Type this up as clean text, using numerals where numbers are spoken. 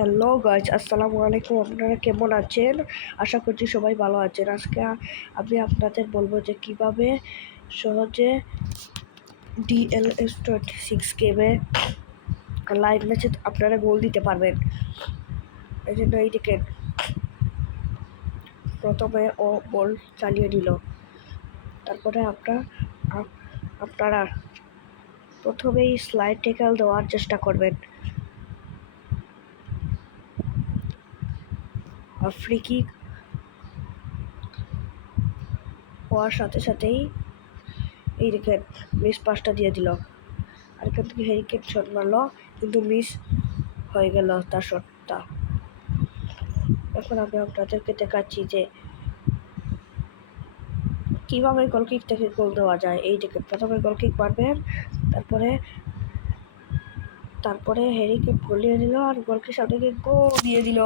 Hello guys, আসসালামু আলাইকুম। আপনারা কেমন আছেন? আশা করছি সবাই ভালো আছেন। আজকে আমি আপনাদের বলবো যে কিভাবে সহজে DLS26 গেমে লাইভ ম্যাচে আপনারা গোল দিতে পারবেন। এই জন্য এই দেখেন, প্রথমে ও বল চালিয়ে দিল। তারপরে আপনারা প্রথমেই স্লাইড ট্যাকল দেওয়ার চেষ্টা করবেন। আর ফ্রি কিক হওয়ার সাথে সাথেই এই দেখেন মিস পাসটা দিয়ে দিল। আর এখান থেকে হ্যারি কেন শট মারলো, কিন্তু মিস হয়ে গেল তার শটটা। এখন আমি আপনাদেরকে দেখাচ্ছি যে কীভাবে গোলকিক থেকে গোল দেওয়া যায়। এই দেখেন, প্রথমে গোলকিক মারবেন, তারপরে হ্যারি কেন গোল দিয়ে দিল আর গোলকির সামনে গোল দিয়ে দিল।